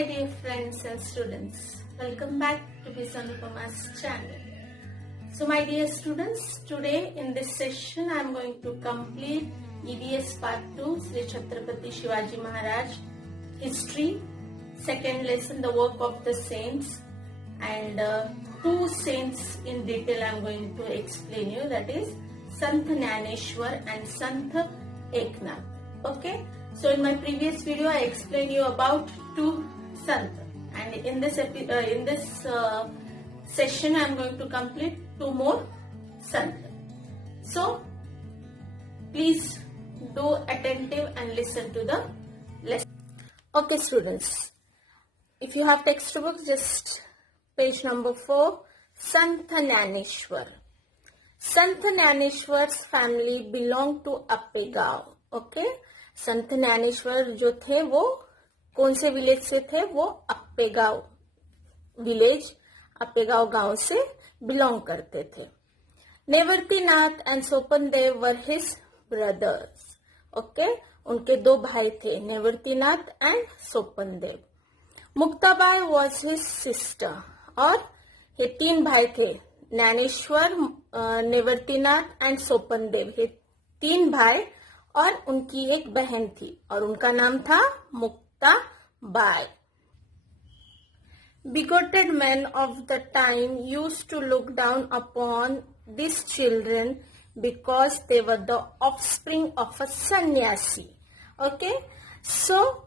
my dear friends and students. Welcome back to Missanupama's channel. So my dear students, today in this session I am going to complete EVS Part 2, Sri Chhatrapati Shivaji Maharaj History, second lesson, the work of the saints, and two saints in detail I am going to explain you, that is Sant Dnyaneswar and Sant Eknath. Okay, so in my previous video I explained you about two sant, and in this session I am going to complete two more sant. So please do attentive and listen to the lesson. Okay students, if you have textbooks, just page number 4, Sant Dnyaneswar. Sant Dnyaneswar's family belonged to Appegaon. Okay, संत ज्ञानेश्वर जो थे वो कौन से village से थे? वो अप्पेगांव village, अप्पेगांव गांव से बिलोंग करते थे. Nivruttinath and Sopandev were his brothers. Okay, उनके दो भाई थे, Nivruttinath and Sopandev. Muktabai was his sister. और ये तीन भाई थे, ज्ञानेश्वर, नेवर्तीनाथ एंड सोपनदेव. ये तीन भाई और उनकी एक बहन थी और उनका नाम था Muktabai. Bigoted men of the time used to look down upon these children because they were the offspring of a sannyasi. Okay, so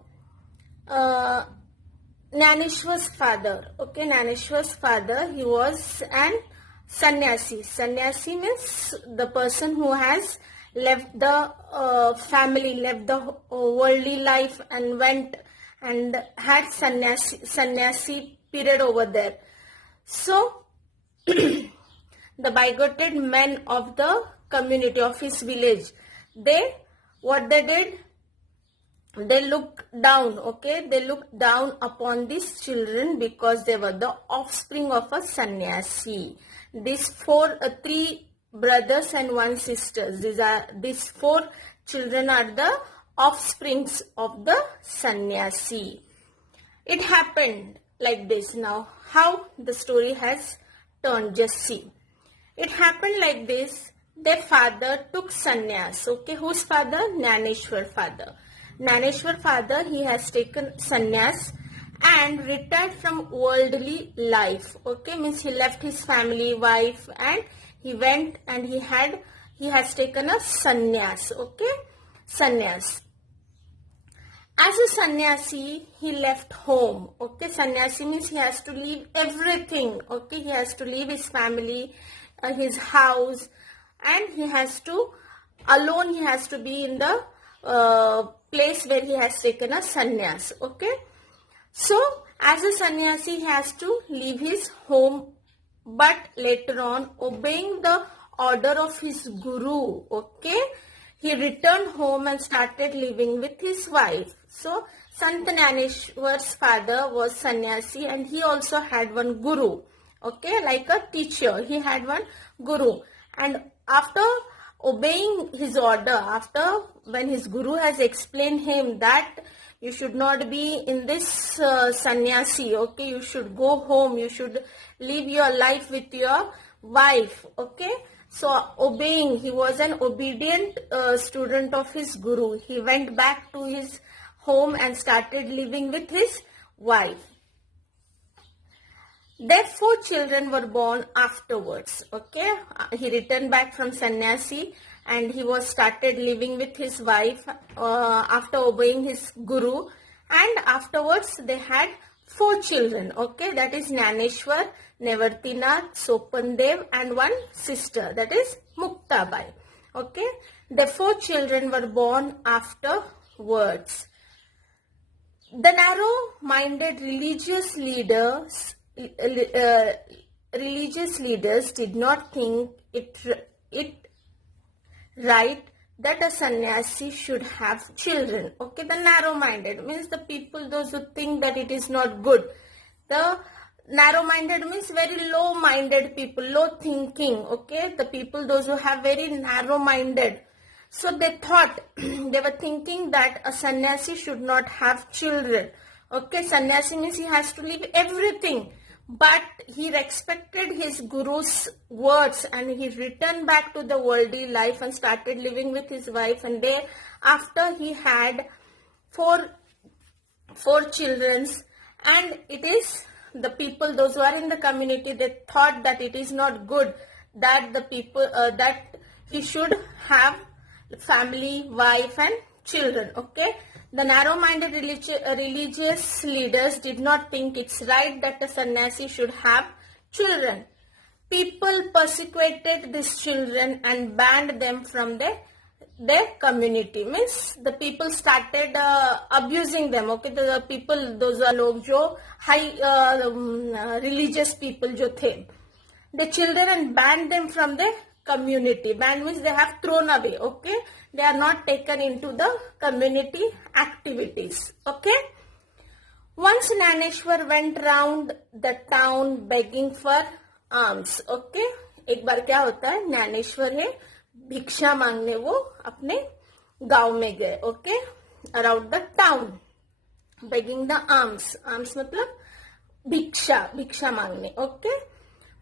Dnyaneshwar's father, okay, Dnyaneshwar's father, he was an sannyasi. Sannyasi means the person who has left the family, left the worldly life and went and had sannyasi period over there. So the bigoted men of the community of his village, what they did, they looked down, okay, they looked down upon these children because they were the offspring of a sannyasi. These three brothers and one sister, these four children are the offsprings of the sannyasi. It happened like this. Now how the story has turned, just see. It happened like this. Their father took sannyas. Okay, whose father? Dnyaneshwar father. Dnyaneshwar father, he has taken sannyas and retired from worldly life. Okay, means he left his family, wife, and he went and he has taken a sannyas. Okay, sannyas. As a sannyasi, he left home. Okay, sannyasi means he has to leave everything. Okay, he has to leave his family, his house, and he has to be in the place where he has taken a sannyas. Okay, so as a sannyasi, he has to leave his home, but later on, obeying the order of his guru, okay, he returned home and started living with his wife. So Sant Dnyaneshwar's father was sannyasi and he also had one guru, okay, like a teacher. He had one guru, and after obeying his order, when his guru has explained him that you should not be in this sannyasi, okay, you should go home, you should live your life with your wife, okay. So obeying, he was an obedient student of his guru. He went back to his home and started living with his wife. Their 4 children were born afterwards, okay. He returned back from sannyasi and he was started living with his wife after obeying his guru, and afterwards they had 4 children, okay, that is Dnyaneshwar, Nevartinath, Sopandev, and one sister, that is Muktabai. Okay, the 4 children were born afterwards. The narrow-minded religious leaders did not think it right that a sannyasi should have children. Okay, the narrow-minded means the people, those who think that it is not good. The narrow-minded means very low-minded people, low thinking. Okay, the people, those who have very narrow-minded. So they thought, they were thinking that a sannyasi should not have children. Okay, sannyasi means he has to leave everything. But he respected his guru's words and he returned back to the worldly life and started living with his wife. And there, after he had four children, and it is the people, those who are in the community, they thought that it is not good that the people that he should have family, wife and children. Okay, the narrow-minded religious leaders did not think it's right that a sannyasi should have children. People persecuted these children and banned them from their community. Means the people started abusing them. Okay, the people, those are log jo high religious people jo the, the children, and banned them from the community. Banned means they have thrown away. Okay, they are not taken into the community activities. Okay, once Dnyaneshwar went round the town begging for alms. Okay, एक बार क्या होता है, ज्ञानेश्वर है भिक्षा मांगने वो अपने गांव में गए. Okay, around the town begging the alms. Alms मतलब भिक्षा मांगने. Okay,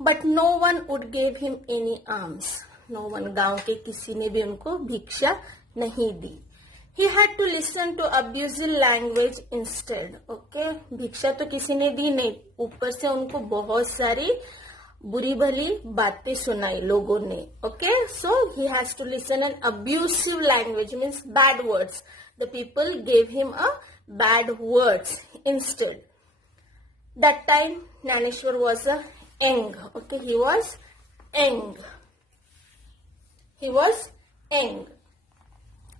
but no one would give him any alms. No one, गांव के किसी ने भी उनको भिक्षा नहीं दी. He had to listen to abusive language instead. Okay, भिक्षा तो किसी ने दी नहीं, ऊपर से उनको बहुत सारी बुरी भली बातें सुनाई लोगों ने. Okay, so he has to listen an abusive language means bad words. The people gave him a bad words instead. That time Dnyaneshwar was a young. Okay, he was young.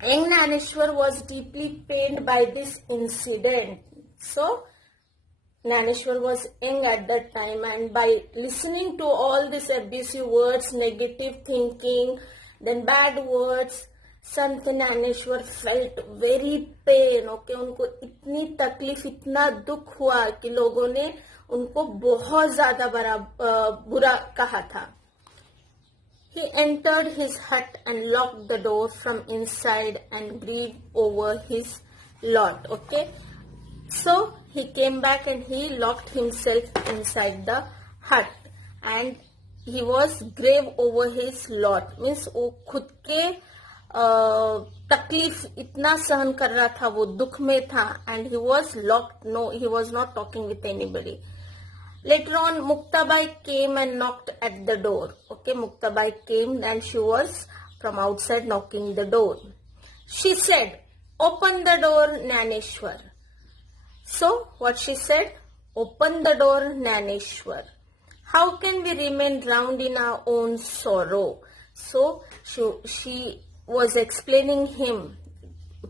Young Dnyaneshwar was deeply pained by this incident. So Dnyaneshwar was young at that time, and by listening to all these abusive words, negative thinking, then bad words, Sant Dnyaneshwar felt very pain. Okay, उनको इतनी तकलीफ, इतना दुख हुआ कि लोगों ने उनको बहुत ज्यादा बुरा कहा था. He entered his hut and locked the door from inside and grieved over his lot. Okay, so he came back and he locked himself inside the hut and he was grave over his lot. Means वो खुद के तकलीफ इतना सहन कर रहा था, वो दुख में था, and he was locked. No, he was not talking with anybody. Later on, Muktabai came and knocked at the door. Okay, Muktabai came and she was from outside knocking the door. She said, "Open the door, Dnyaneshwar." So, what she said? Open the door, Dnyaneshwar. How can we remain drowned in our own sorrow? So, she was explaining him,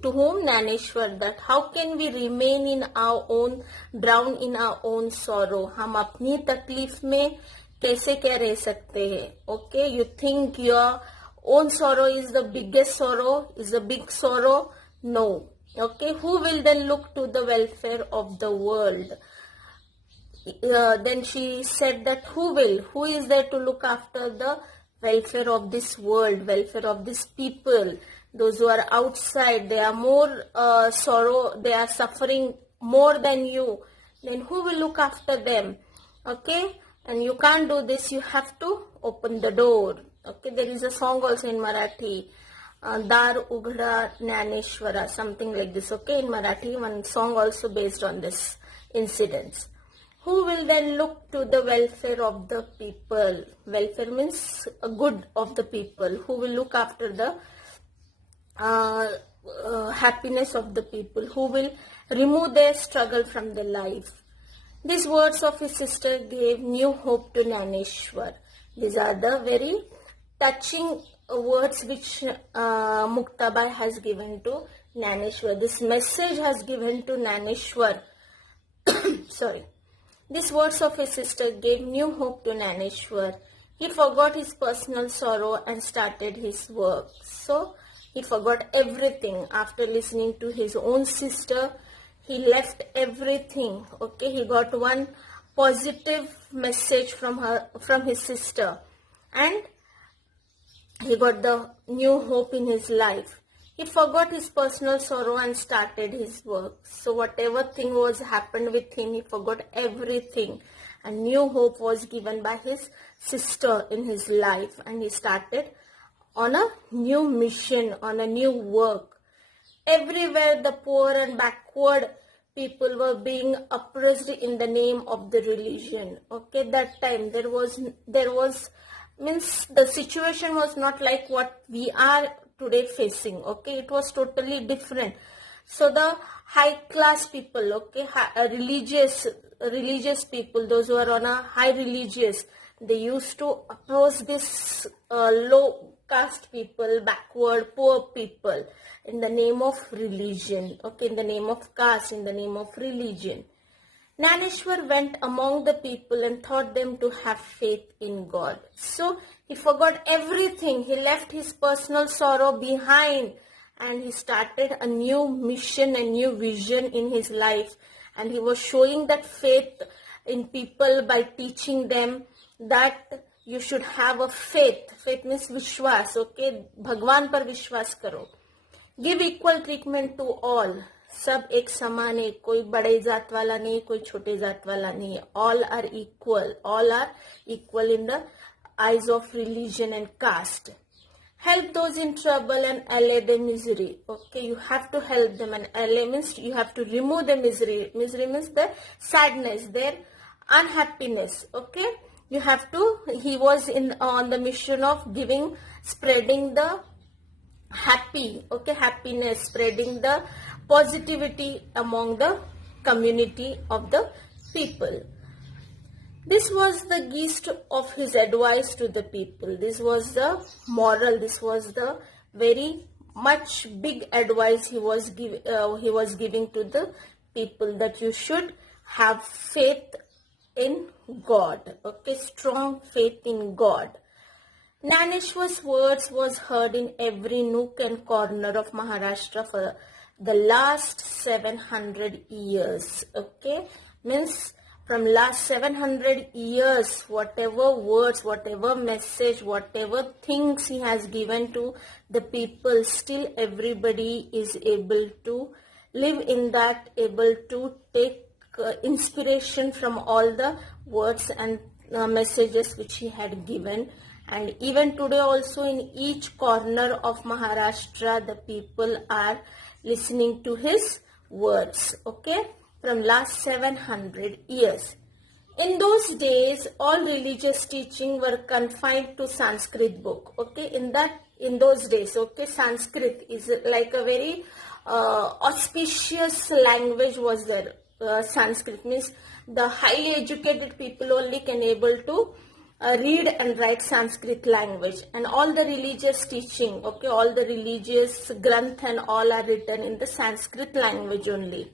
to whom? Dnyaneshwar, that how can we remain in our own, drown in our own sorrow? हम अपनी तकलीफ में कैसे क्या रह सकते हैं? Okay, you think your own sorrow is the biggest sorrow, is a big sorrow? No. Okay, who will then look to the welfare of the world? Then she said that who is there to look after the welfare of this world, welfare of these people? Those who are outside, they are more sorrow, they are suffering more than you. Then who will look after them? Okay, and you can't do this, you have to open the door. Okay, there is a song also in Marathi, Dar Ughda Dnyaneshwara, something like this. Okay, in Marathi, one song also based on this incidents. Who will then look to the welfare of the people? Welfare means a good of the people. Who will look after the happiness of the people? Who will remove their struggle from their life? These words of his sister gave new hope to Dnyaneshwar. These are the very touching words which Muktabai has given to Dnyaneshwar. This message has given to Dnyaneshwar. Sorry. These words of his sister gave new hope to Dnyaneshwar. He forgot his personal sorrow and started his work. So, he forgot everything after listening to his own sister. He left everything. Okay, he got one positive message from his sister, and he got the new hope in his life. He forgot his personal sorrow and started his work. So whatever thing was happened with him, he forgot everything. A new hope was given by his sister in his life, and he started on a new mission, on a new work. Everywhere the poor and backward people were being oppressed in the name of the religion. Okay, that time there was means the situation was not like what we are today facing. Okay, it was totally different. So the high class people, okay, religious people, those who are on a high religious, they used to approach this low caste people, backward, poor people in the name of religion, okay, in the name of caste, in the name of religion. Dnyaneswar went among the people and taught them to have faith in God. So he forgot everything. He left his personal sorrow behind and he started a new mission, a new vision in his life. And he was showing that faith in people by teaching them that you should have a faith. Faith means vishwas, okay? Bhagwan par vishwas karo. Give equal treatment to all. सब एक समान है, कोई बड़े जात वाला नहीं, कोई छोटे जात वाला नहीं है. All are equal. All are equal in the eyes of religion and caste. Help those in trouble and allay their misery. Okay, you have to help them, and allay means you have to remove the misery. Misery means the sadness, their unhappiness. Okay, you have to. He was on the mission of giving, spreading the happiness, spreading the positivity among the community of the people. This was the gist of his advice to the people. This was the moral. This was the very much big advice he was giving to the people, that you should have faith in God. Okay, strong faith in God. Dnyaneswar's words was heard in every nook and corner of Maharashtra for the last 700 years. Okay, means from last 700 years, whatever words, whatever message, whatever things he has given to the people, still everybody is able to live in that, able to take inspiration from all the words and messages which he had given. And even today also, in each corner of Maharashtra, the people are listening to his words, okay, from last 700 years. In those days, all religious teaching were confined to Sanskrit book, okay, in those days, okay, Sanskrit is like a very auspicious language was there. Sanskrit means the highly educated people only can able to read and write Sanskrit language, and all the religious teaching, okay, all the religious granth and all are written in the Sanskrit language only.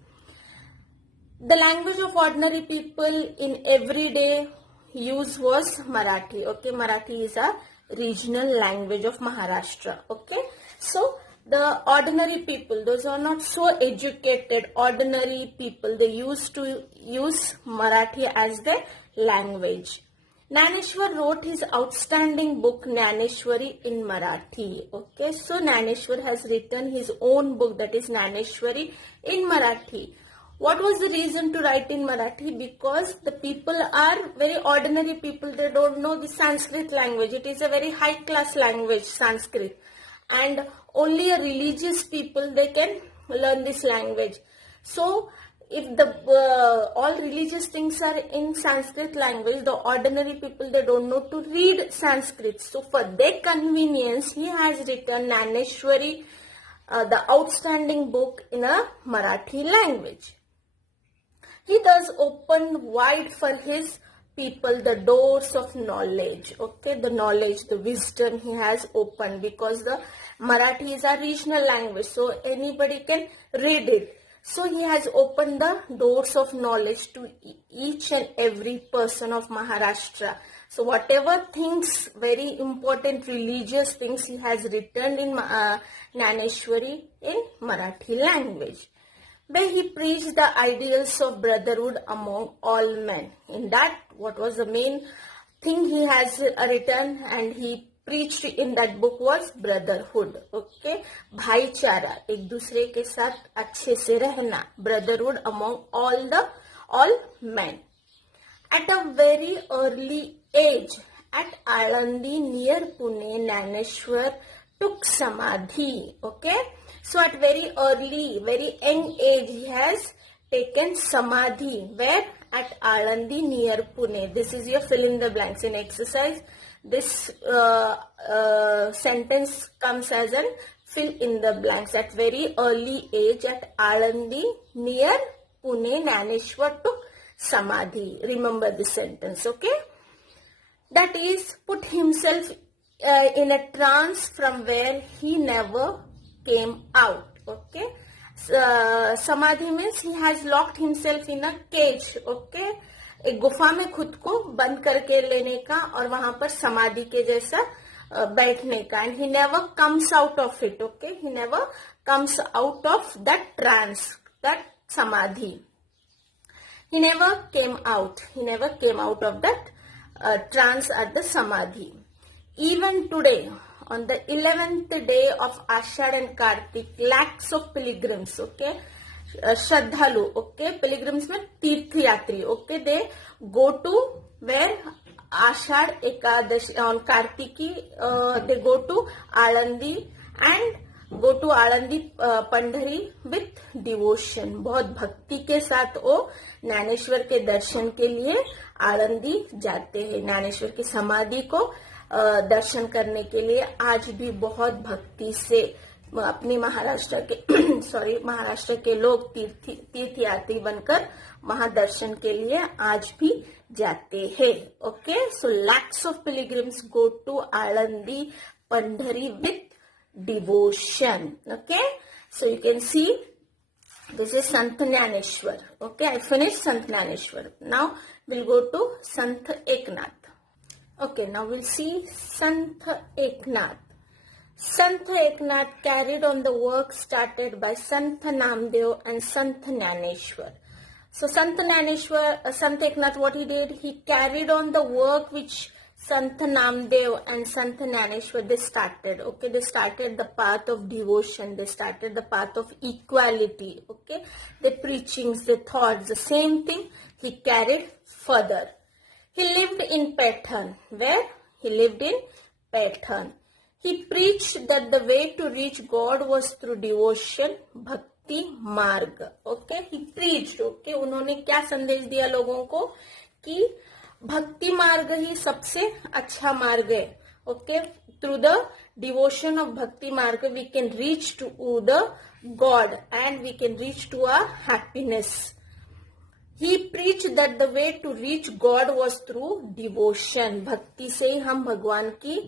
The language of ordinary people in everyday use was Marathi. Okay, Marathi is a regional language of Maharashtra. Okay, so the ordinary people, those who are not so educated, ordinary people, they used to use Marathi as their language. Dnyaneswar wrote his outstanding book Dnyaneswari in Marathi. Okay, so Dnyaneswar has written his own book, that is Dnyaneswari in Marathi. What was the reason to write in Marathi? Because the people are very ordinary people. They don't know the Sanskrit language. It is a very high class language, Sanskrit. And only a religious people, they can learn this language. So if the all religious things are in Sanskrit language, the ordinary people, they don't know to read Sanskrit. So for their convenience, he has written Dnyaneswari, the outstanding book in a Marathi language. He thus opened wide for his people the doors of knowledge. Okay, the knowledge, the wisdom he has opened, because the Marathi is a regional language, so anybody can read it. So he has opened the doors of knowledge to each and every person of Maharashtra. So whatever things, very important religious things, he has written in Dnyaneswari in Marathi language, where he preached the ideals of brotherhood among all men. In that, what was the main thing he has written, and he preached in that book was brotherhood. Okay, भाईचारा, एक दूसरे के साथ अच्छे से रहना, brotherhood among all men. At a very early age, at Alandi near Pune, Dnyaneswar took samadhi. Okay, so at very early, very young age, he has taken samadhi. Where? At Alandi near Pune. This is your fill in the blanks in exercise. This sentence comes as an fill in the blanks. At very early age, at Alandi near Pune, Dnyaneswar took samadhi. Remember this sentence, okay? That is, put himself in a trance from where he never came out, okay? Samadhi means he has locked himself in a cage, okay? एक गुफा में खुद को बंद करके लेने का और वहां पर समाधि के जैसा बैठने का. And he never comes out of it, okay? He never comes out of that trance, that samadhi. He never came out. He never came out of that trance at the samadhi. Even today, on the 11th day of Ashad and Kartik, lakhs of pilgrims, okay, Shraddhalu, okay, pilgrims mean Tirth-yatri, okay, they go to where? Ashad Ekadashi, on Kartiki, they go to Alandi and go to Alandi Pandhari with devotion. बहुत भक्ति के साथ वो ज्ञानेश्वर के दर्शन के लिए आलंदी जाते हैं. ज्ञानेश्वर की समाधि को दर्शन करने के लिए आज भी बहुत भक्ति से अपने महाराष्ट्र के लोग तीर्थ यात्री बनकर महादर्शन के लिए आज भी जाते हैं. Okay, so lakhs of pilgrims go to Alandi Pandhari with devotion. Okay, so you can see this is Sant Dnyaneswar. Okay, I finished Sant Dnyaneswar. Now we'll go to Sant Eknath. Okay, now we'll see Sant Eknath. Sant Eknath carried on the work started by Sant Namdev and Sant Dnyaneswar. So Sant Eknath, what he did, he carried on the work which Sant Namdev and Sant Dnyaneswar, they started, okay, they started the path of devotion, they started the path of equality, okay, the preachings, the thoughts, the same thing he carried further. He lived in Pathan. Where? He lived in Pathan. He preached that the way to reach God was through devotion, bhakti marg, okay, he preached, okay, उन्होंने क्या संदेश दिया लोगों को कि भक्ति मार्ग ही सबसे अच्छा मार्ग है. Okay, through the devotion of bhakti marg we can reach to the God and we can reach to our happiness. He preach that the way to reach God was through devotion. भक्ति से ही हम भगवान की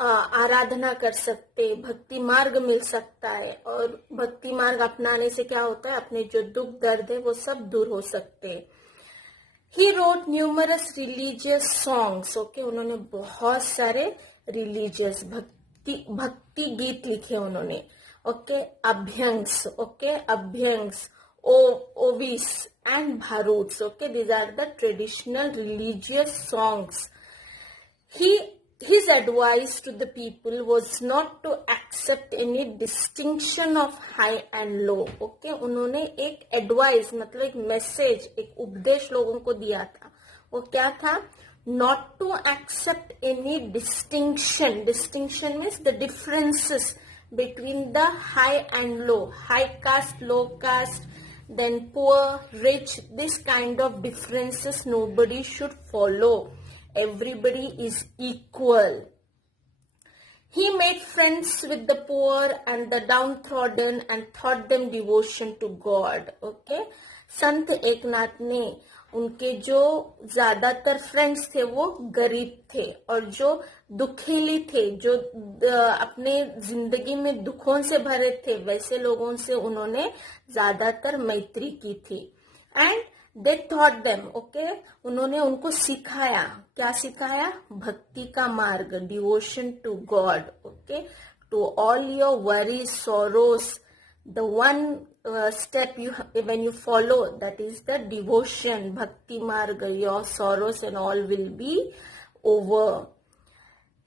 आराधना कर सकते, भक्ति मार्ग मिल सकता है. और भक्ति मार्ग अपनाने से क्या होता है, अपने जो दुख दर्द है वो सब दूर हो सकते हैं. He wrote numerous religious songs. Okay, उन्होंने बहुत सारे religious भक्ति गीत लिखे उन्होंने. Okay, अभ्यंग्स, okay, अभ्यंग्स, ovis and bharuds. Okay, these are the traditional religious songs. His advice to the people was not to accept any distinction of high and low. Okay, उन्होंने एक advice मतलब एक message, एक उपदेश लोगों को दिया था. वो क्या था? Not to accept any distinction. Distinction means the differences between the high and low, high caste, low caste, then poor, rich. This kind of differences nobody should follow. Everybody is equal. He made friends with the poor and the downtrodden and taught them devotion to God. Okay, संत एकनाथ ने उनके जो ज्यादातर friends थे वो गरीब थे और जो दुखीली थे, जो अपने जिंदगी में दुखों से भरे थे, वैसे लोगों से उन्होंने ज्यादातर मैत्री की थी. And they taught them, okay, उन्होंने उनको सिखाया. क्या सिखाया? भक्ति का मार्ग, devotion to God, okay, to all your worries, sorrows, the one step when you follow, that is the devotion, bhakti marg, your sorrows and all will be over.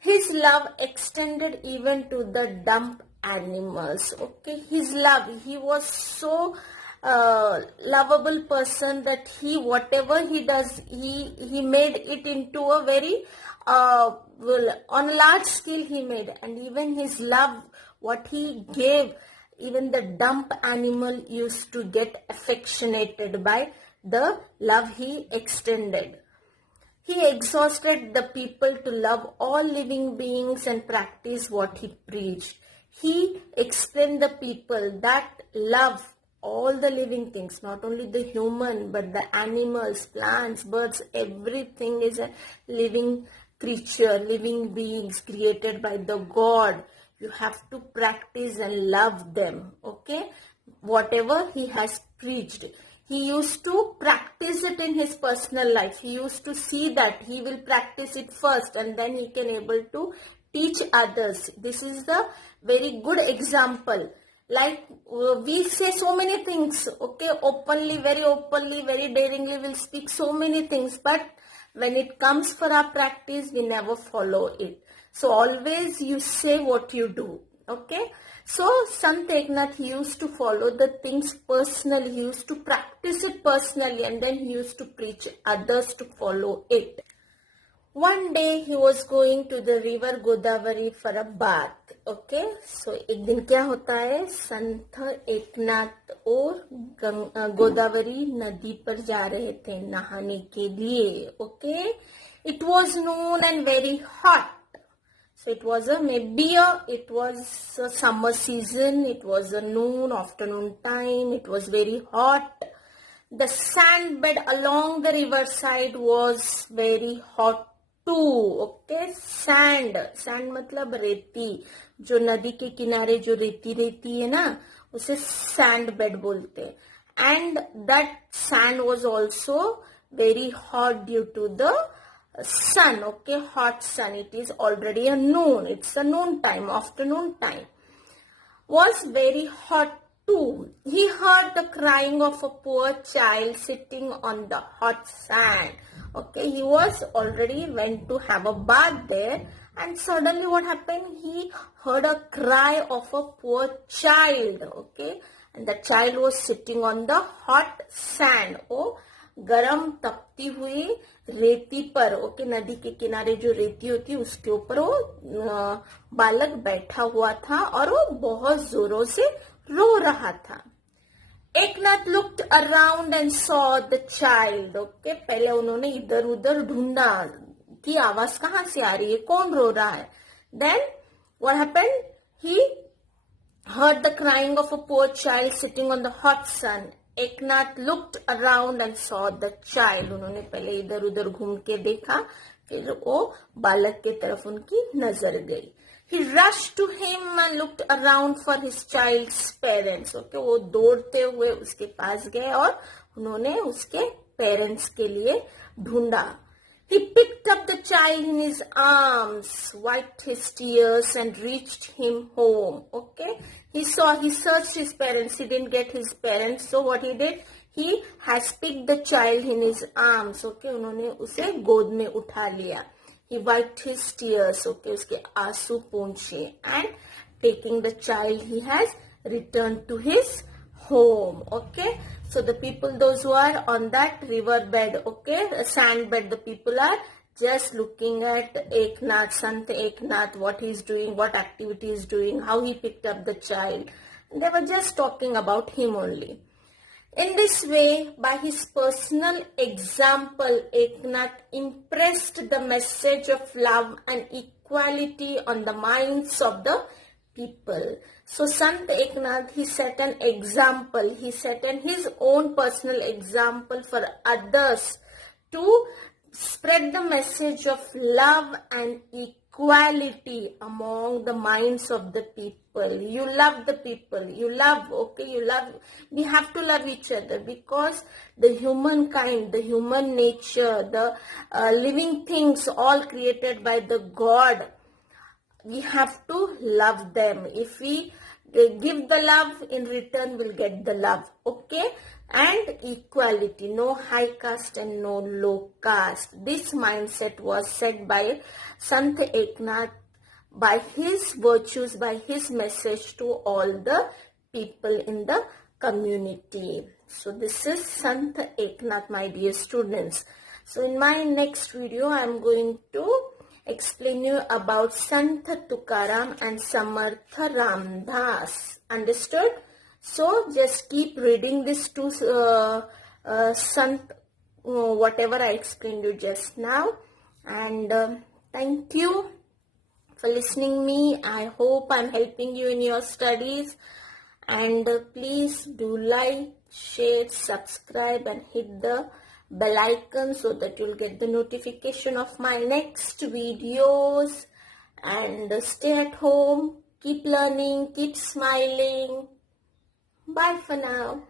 His love extended even to the dumb animals. Okay, his love, he was so lovable person that he, whatever he does, he made it into a very well, on a large scale he made. And even his love, what he gave, even the dumb animal used to get affectionated by the love he extended. He exhorted the people to love all living beings and practice what he preached. He explained the people that love all the living things, not only the human, but the animals, plants, birds, everything is a living creature, living beings created by the God. You have to practice and love them, okay? Whatever he has preached. He used to practice it in his personal life. He used to see that he will practice it first and then he can able to teach others. This is the very good example. Like we say so many things, okay, openly, very daringly we'll speak so many things, but when it comes for our practice, we never follow it. So always you say what you do, okay. So Sant Eknath, he used to follow the things personally, he used to practice it personally, and then he used to preach others to follow it. One day he was going to the river Godavari for a bath. Okay, so एक दिन क्या होता है, संत एकनाथ और गोदावरी नदी पर जा रहे थे नहाने के लिए. Okay, it was noon and very hot. So it was it was a summer season, it was a noon, afternoon time, it was very hot. The sand bed along the riverside was very hot too. Okay, sand मतलब रेती, जो नदी के किनारे जो रेती रहती है ना, उसे sand bed बोलते हैं. And that sand was also very hot due to the sun. Okay, hot sun. It is already a noon. It's a noon time, afternoon time. Was very hot too. He heard the crying of a poor child sitting on the hot sand. Okay, he was already went to have a bath there, and suddenly what happened? He heard a cry of a poor child. Okay, and the child was sitting on the hot sand. Oh, गरम तपती हुई रेती पर. Okay, नदी के किनारे जो रेती होती है उसके ऊपर वो बालक बैठा हुआ था और वो बहुत जोरों से रो रहा था. Eknath looked around and saw the child. Okay, पहले उन्होंने इधर उधर ढूंढा कि आवाज कहाँ से आ रही है, कौन रो रहा है. Then what happened? He heard the crying of a poor child sitting on the hot sun. Eknath looked around and saw the child. उन्होंने पहले इधर उधर घूम के देखा, फिर वो बालक के तरफ उनकी नजर गई. He rushed to him and looked around for his child's parents. Okay, वो दौड़ते हुए उसके पास गए और उन्होंने उसके पेरेंट्स के लिए ढूंढा. He picked up the child in his arms, wiped his tears and reached him home. Okay, he searched his parents. He didn't get his parents. So what he did? He has picked the child in his arms. Okay, उन्होंने उसे गोद में उठा लिया. He wiped his tears. Okay, उसके आंसू पोंछे. And taking the child, he has returned to his home. Okay, so the people, those who are on that river bed, okay, sand bed, the people are just looking at Eknath, Sant Eknath, what he's doing, what activity he's doing, how he picked up the child. And they were just talking about him only. In this way, by his personal example, Eknath impressed the message of love and equality on the minds of the people. So Sant Eknath, he set an example. He set his own personal example for others to spread the message of love and equality among the minds of the people. You love the people. You love, okay, you love. We have to love each other because the humankind, the human nature, the living things all created by the God, we have to love them. If we give the love, in return we'll get the love. Okay, and equality, no high caste and no low caste. This mindset was set by Sant Eknath by his virtues, by his message to all the people in the community. So this is Sant Eknath, my dear students. So in my next video, I am going to explain you about Sant Tukaram and Samartha Ramdas. Understood? So just keep reading this two Sant, whatever I explained you just now. And thank you for listening me. I hope I'm helping you in your studies. And please do like, share, subscribe and hit the bell icon so that you'll get the notification of my next videos. And stay at home, keep learning, keep smiling. Bye for now.